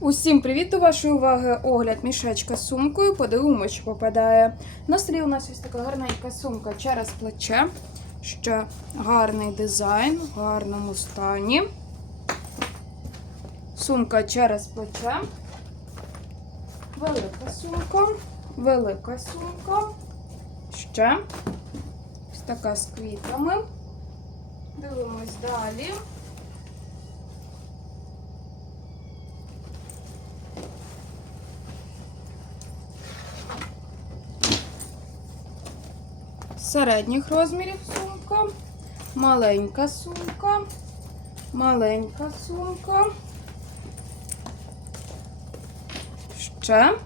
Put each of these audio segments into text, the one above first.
Усім привіт до вашої уваги. Огляд мішечка з сумкою. Подивимось, що попадає. На столі у нас ось така гарненька сумка через плече. Ще гарний дизайн, в гарному стані. Сумка через плече. Велика сумка. Велика сумка. Ще ось така з квітами. Дивимось далі. Середніх розмірів сумка, маленька сумка, маленька сумка. Ще.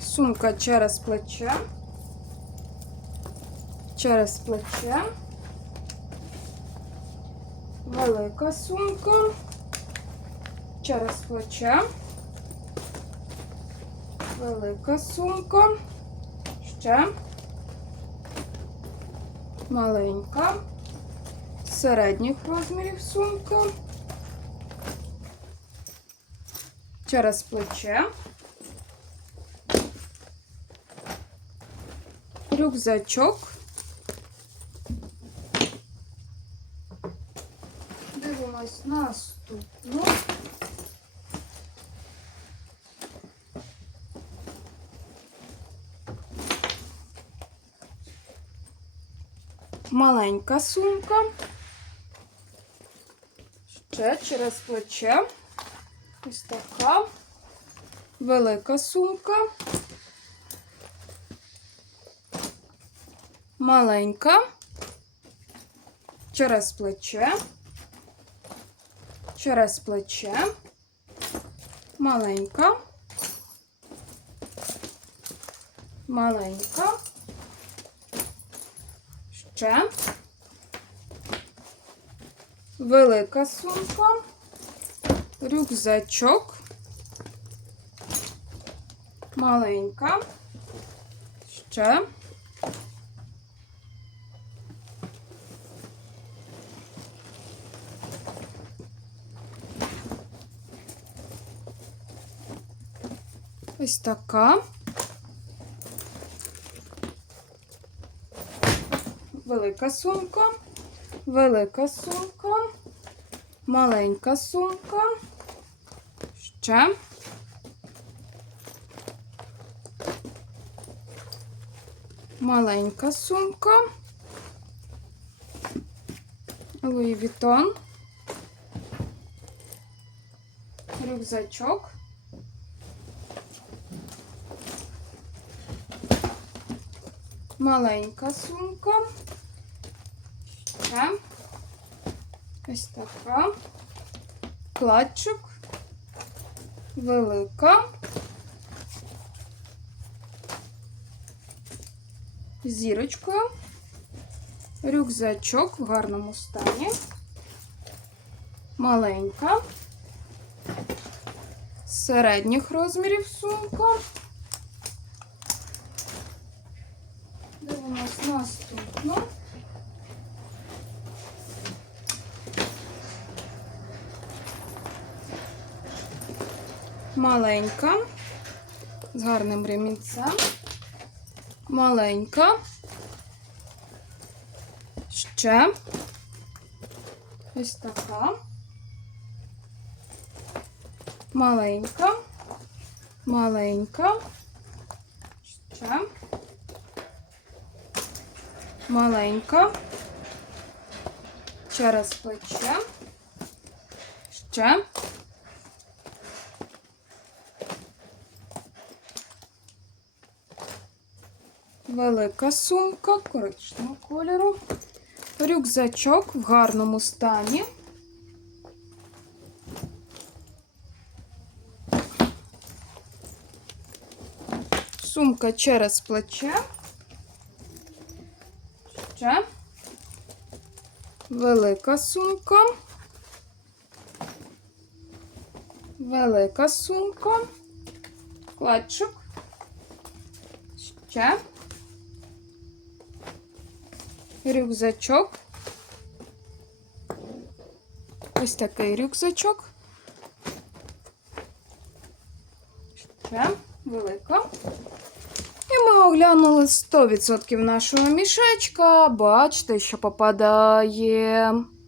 Сумка через плече, через плече, велика сумка, через плече, велика сумка. Ще маленька, середніх розмірів сумка, через плече, рюкзачок. Дивимось наступну. Маленька сумка. Ще через плече. Ось така велика сумка. Маленька. Через плече. Через плече. Маленька. Маленька ще велика сумка, рюкзачок, маленька, ще. Ось така. Велика сумка, велика сумка, маленька сумка, ще. Маленька сумка, Луї Вітон, рюкзачок. Маленька сумка. Ще. Ось така. Кладчик. Велика. Зірочкою. Рюкзачок в гарному стані. Маленька. Середніх розмірів сумка. Дивимось наступну. Маленька, з гарним ремінцем, маленька, ще. Ось така, маленька, маленька, ще, маленька, через плече, ще. Велика сумка коричневого кольору, рюкзачок в гарному стані. Сумка через плече. Ще велика сумка. Велика сумка, кладчик. Ще рюкзачок. Ось такий рюкзачок. Ще велика. І ми оглянули 100% нашого мішечка. Бачите, що попадає.